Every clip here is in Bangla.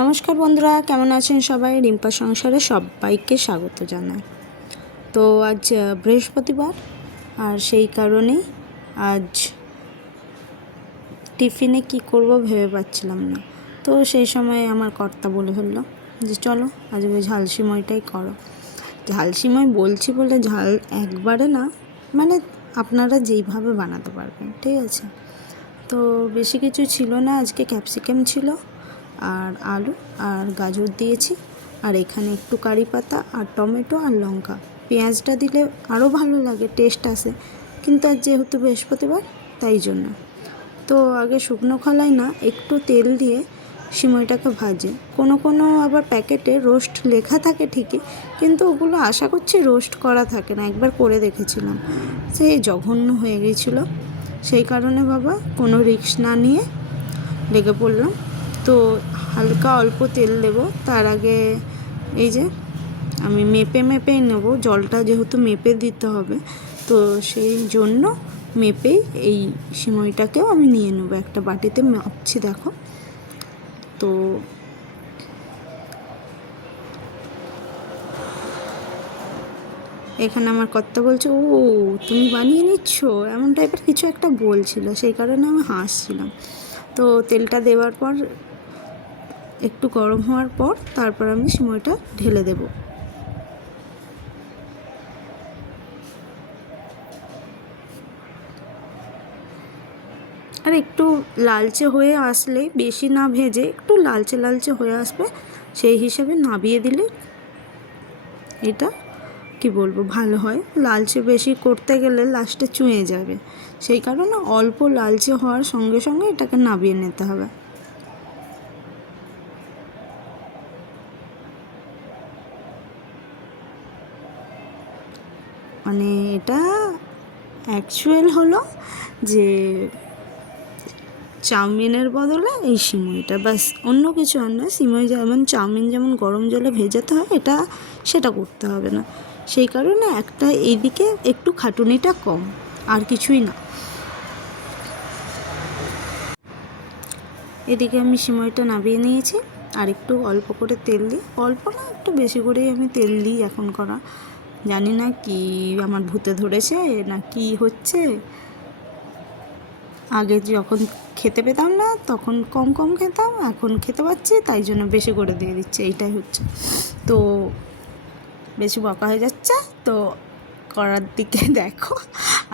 নমস্কার বন্ধুরা, কেমন আছেন সবাই? রিম্পা সংসারে সবাইকে স্বাগত জানাই। তো আজ বৃহস্পতিবার, আর সেই কারণেই আজ টিফিনে কি করব ভেবে পাচ্ছিলাম না। তো সেই সময় আমার কর্তা বলে ফেললো যে চলো আজকে ঝাল সিমইটাই করো। ঝাল সিমই বলছি বলে ঝাল একবারে না, মানে আপনারা যেইভাবে বানাতে পারবেন, ঠিক আছে। তো বেশি কিছু ছিল না, আজকে ক্যাপসিকাম ছিল আর আলু আর গাজর দিয়েছি, আর এখানে একটু কারি পাতা আর টমেটো আর লঙ্কা। পেঁয়াজটা দিলে আরও ভালো লাগে, টেস্ট আসে, কিন্তু আজ যেহেতু বৃহস্পতিবার তাই জন্য। তো আগে শুকনো খোলায় না একটু তেল দিয়ে সিমইটাকে ভাজে। কোনো আবার প্যাকেটে রোস্ট লেখা থাকে ঠিকই, কিন্তু ওগুলো আশা করছি রোস্ট করা থাকে না। একবার করে দেখেছিলাম, সেই জঘন্য হয়ে গিয়েছিলো। সেই কারণে বাবা কোনো রিস্ক না নিয়ে লেগে পড়লাম। তো হালকা অল্প তেল দেব, তার আগে এই যে আমি মেপেই নেব, জলটা যেহেতু মেপে দিতে হবে, তো সেই জন্য মেপেই এই সিমইটাকেও আমি নিয়ে নেব। একটা বাটিতে মাপছি, দেখো। তো এখানে আমার কর্তা বলছে, ও তুমি বানিয়ে নিচ্ছ, এমন টাইপের কিছু একটা বলছিল, সেই কারণে আমি হাসছিলাম। তো তেলটা দেওয়ার পর একটু গরম হওয়ার পর তারপর আমি সিমইটা ঢেলে দেব। আর একটু লালচে হয়ে আসলে, বেশি না ভেজে একটু লালচে হয়ে আসবে, সেই হিসাবে নাবিয়ে দিলে এটা কি বলবো ভালো হয়। লালচে বেশি করতে গেলে লাস্টে চুঁয়ে যাবে, সেই কারণে অল্প লালচে হওয়ার সঙ্গে সঙ্গে এটাকে নাবিয়ে নিতে হবে। মানে এটা অ্যাকচুয়াল হলো যে চাউমিনের বদলে এই সিমইটা, ব্যাস, অন্য কিছু আর নয়। সিমই যেমন চাউমিন যেমন গরম জলে ভেজাতে হয়, এটা সেটা করতে হবে না। সেই কারণে একটা এইদিকে একটু খাটুনিটা কম, আর কিছুই না। এদিকে আমি সিমইটা নামিয়ে নিয়েছি, আর একটু অল্প করে তেল দিই, অল্প না একটু বেশি করেই আমি তেল দিই এখন করা। জানি না কি আমার ভূতে ধরেছে না কি হচ্ছে। আগে যখন খেতে পেতাম না তখন কম খেতাম, এখন খেতে পাচ্ছি তাই জন্য বেশি করে দিয়ে দিচ্ছে, এইটাই হচ্ছে। তো বেশি বকা হয়ে যাচ্ছে, তো করার দিকে দেখো।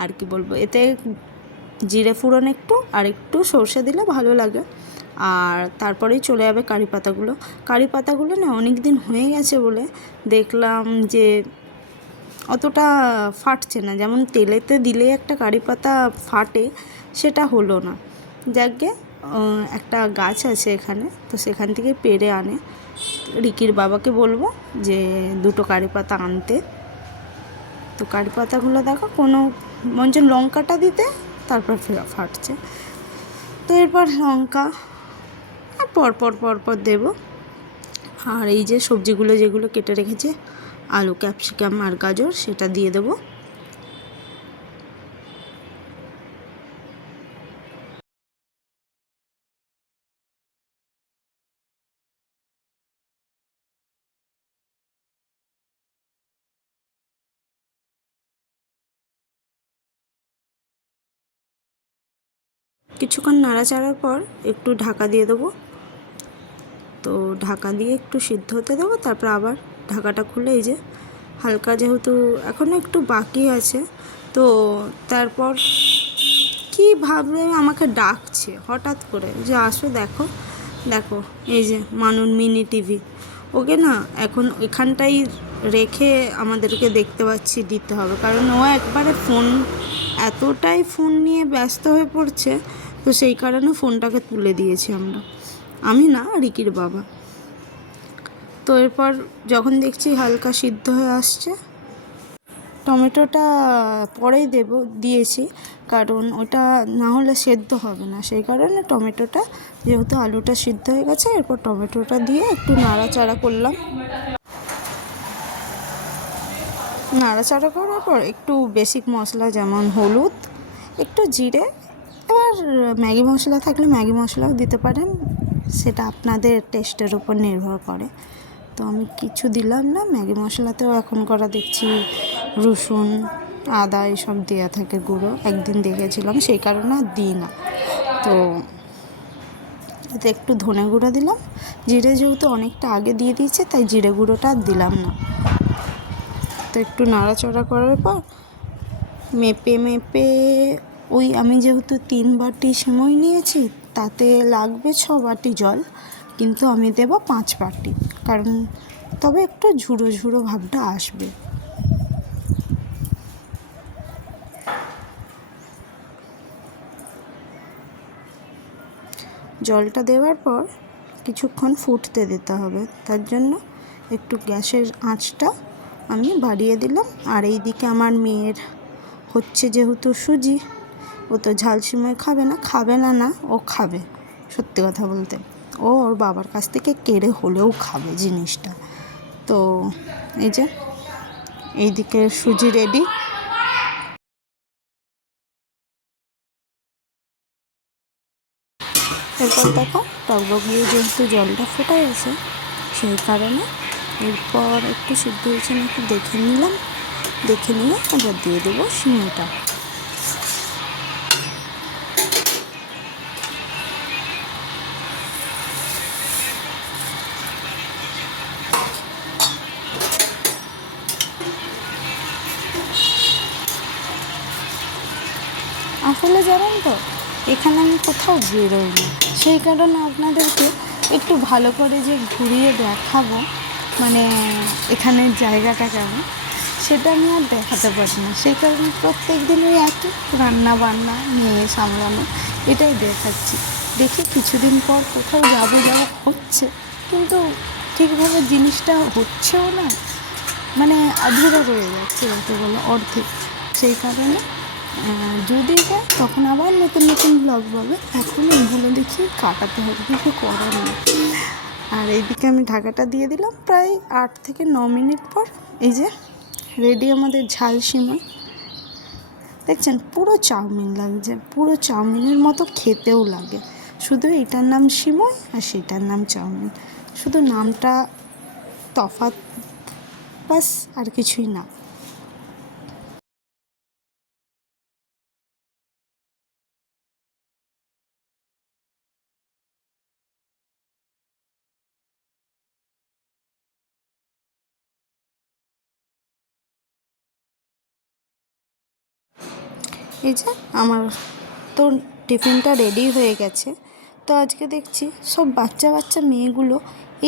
আর কি বলবো, এতে জিরে ফোড়ন একটু আর একটু সর্ষে দিলে ভালো লাগে। আর তারপরেই চলে যাবে কারি পাতাগুলো না অনেক দিন হয়ে গেছে বলে দেখলাম যে অতটা ফাটছে না, যেমন তেলেতে দিলে একটা কারি পাতা ফাটে, সেটা হলো না। যাকে একটা গাছ আছে এখানে, তো সেখান থেকে পেড়ে আনে। রিকির বাবাকে বলবো যে দুটো কারি পাতা আনতে। তো কারি পাতাগুলো দেখো, কোনো মঞ্চ লঙ্কাটা দিতে, তারপর ফাটছে। তো এরপর লঙ্কা আর পরপর দেবো। আর এই যে সবজিগুলো যেগুলো কেটে রেখেছে, আলু, ক্যাপসিকাম আর গাজর, সেটা দিয়ে দেবো। কিছুক্ষণ নাড়াচাড়ার পর একটু ঢাকা দিয়ে দেবো। তো ঢাকা দিয়ে একটু সিদ্ধ হতে দেবো, তারপর আবার ঢাকাটা খুলে এই যে হালকা, যেহেতু এখনও একটু বাকি আছে, তো তারপর কীভাবে আমাকে ডাকছে হঠাৎ করে যে আসো দেখো দেখো, এই যে মানুন মিনি টিভি, ওকে না এখন এখানটাই রেখে আমাদেরকে দেখতে পাচ্ছি দিতে হবে, কারণ ও একবারে ফোন, এতটাই ফোন নিয়ে ব্যস্ত হয়ে পড়ছে, তো সেই কারণে ফোনটাকে তুলে দিয়েছি আমি না, রিকির বাবা। তো এরপর যখন দেখছি হালকা সিদ্ধ হয়ে আসছে, টমেটোটা পরেই দিয়েছি, কারণ ওটা না হলে সেদ্ধ হবে না, সেই কারণে টমেটোটা, যেহেতু আলুটা সিদ্ধ হয়ে গেছে, এরপর টমেটোটা দিয়ে একটু নাড়াচাড়া করলাম। নাড়াচাড়া করার পর একটু বেসিক মশলা যেমন হলুদ, একটু জিরে, এবার ম্যাগি মশলা থাকলে ম্যাগি মশলাও দিতে পারেন, সেটা আপনাদের টেস্টের উপর নির্ভর করে। তো আমি কিছু দিলাম না। ম্যাগি মশলাতেও এখন করা দেখছি রসুন আদা এসব দেওয়া থাকে গুঁড়ো, একদিন দেখেছিলাম, সেই কারণে আর দিই না। তো এতে একটু ধনে গুঁড়ো দিলাম, জিরে যেহেতু অনেকটা আগে দিয়ে দিয়েছে তাই জিরে গুঁড়োটা আর দিলাম না। তো একটু নাড়াচাড়া করার পর মেপে ওই আমি যেহেতু 3 বাটি সিমই নিয়েছি তাতে লাগবে 6 বাটি জল, কিন্তু আমি দেব 5 বাটি, কারণ তবে একটু ঝুড়ো ঝুড়ো ভাবটা আসবে। জলটা দেওয়ার পর কিছুক্ষণ ফুটতে দিতে হবে, তার জন্য একটু গ্যাসের আঁচটা আমি বাড়িয়ে দিলাম। আর এইদিকে আমার মেয়ের হচ্ছে যেহেতু সুজি, ও তো ঝাল সিমই খাবে না, ও খাবে। সত্যি কথা বলতে ও ওর বাবার কাছ থেকে কেড়ে হলেও খাবে জিনিসটা। তো এই যে এইদিকে সুজি রেডি। এরপর দেখো টকবক দিয়ে যেহেতু জলটা ফুটে গেছে, সেই কারণে এরপর একটু সিদ্ধ হয়েছে নাকি দেখে নিলাম, দেখে নিয়ে এবার দিয়ে দেবো সিমইটা। আসলে জানেন তো, এখানে আমি কোথাও বেরোইনি, সেই কারণে আপনাদেরকে একটু ভালো করে যে ঘুরিয়ে দেখাবো, মানে এখানের জায়গাটা কেমন সেটা আমি আর দেখাতে পারি না। সেই কারণে প্রত্যেক দিন ওই একই রান্না বান্না মেয়ে সামলানো এটাই দেখাচ্ছি। দেখি কিছুদিন পর কোথাও যাবো হচ্ছে, কিন্তু ঠিকভাবে জিনিসটা হচ্ছেও না, মানে আধুরা রয়ে যাচ্ছে যতগুলো অর্ধেক। সেই কারণে যদি যায় তখন আবার নতুন নতুন ব্লগ পাবে, এখন এগুলো দেখি কাটাতে হবে, কিছু করার নেই। আর এইদিকে আমি ঢাকাটা দিয়ে দিলাম, প্রায় 8 থেকে 9 মিনিট পর এই যে রেডি আমাদের ঝাল সিমই। দেখছেন পুরো চাউমিন লাগছে, পুরো চাউমিনের মতো খেতেও লাগে, শুধু এটার নাম সিমই আর সেটার নাম চাউমিন, শুধু নামটা তফাৎ, বাস, আর কিছুই না। এই যে আমার তো টিফিনটা রেডি হয়ে গেছে। তো আজকে দেখছি সব বাচ্চা বাচ্চা মেয়েগুলো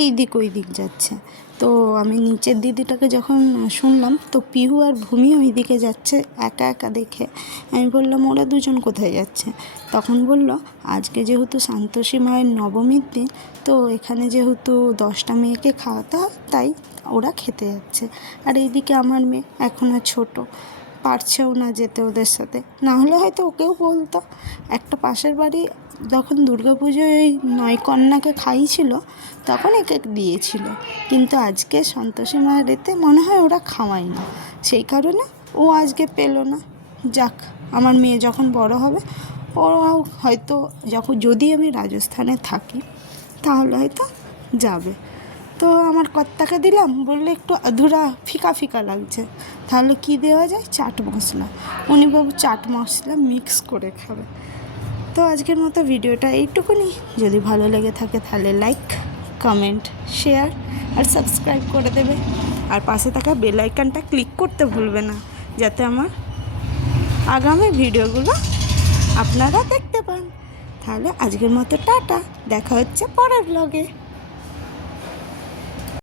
এই দিক ওই দিক যাচ্ছে। তো আমি নিচের দিদিটাকে যখন শুনলাম, তো পিহু আর ভূমি ওই দিকে যাচ্ছে একা একা দেখে আমি বললাম ওরা দুজন কোথায় যাচ্ছে? তখন বলল আজকে যেহেতু সন্তোষী মায়ের নবমীর দিন, তো এখানে যেহেতু 10টা মেয়েকে খাওয়াতে হয় তাই ওরা খেতে যাচ্ছে। আর এইদিকে আমার মেয়ে এখনও ছোটো, পারছেও না যেতে ওদের সাথে, না হলে হয়তো ওকেও বলতো। একটা পাশের বাড়ি যখন দুর্গাপুজোয় ওই 9 কন্যাকে খাইয়েছিল তখন একে দিয়েছিল, কিন্তু আজকে সন্তোষী মায়ের এতে মনে হয় ওরা খাওয়াই না, সেই কারণে ও আজকে পেলো না। যাক, আমার মেয়ে যখন বড় হবে ওরাও হয়তো, যদি আমি রাজস্থানে থাকি তাহলে হয়তো যাবে। তো আমার কর্তাকে দিলাম, বললে একটু আধুরা ফিকা ফিকা লাগছে, তাহলে কি দেওয়া যায়? চাট মশলা। উনি বাবু চাট মশলা মিক্স করে খাবে। তো আজকের মতো ভিডিওটা এইটুকুনি। যদি ভালো লেগে থাকে তাহলে লাইক, কমেন্ট, শেয়ার আর সাবস্ক্রাইব করে দেবে। আর পাশে থাকা বেল আইকনটা ক্লিক করতে ভুলবে না, যাতে আমার আগামী ভিডিওগুলো আপনারা দেখতে পান। তাহলে আজকের মতো টাটা, দেখা হচ্ছে পরের ব্লগে।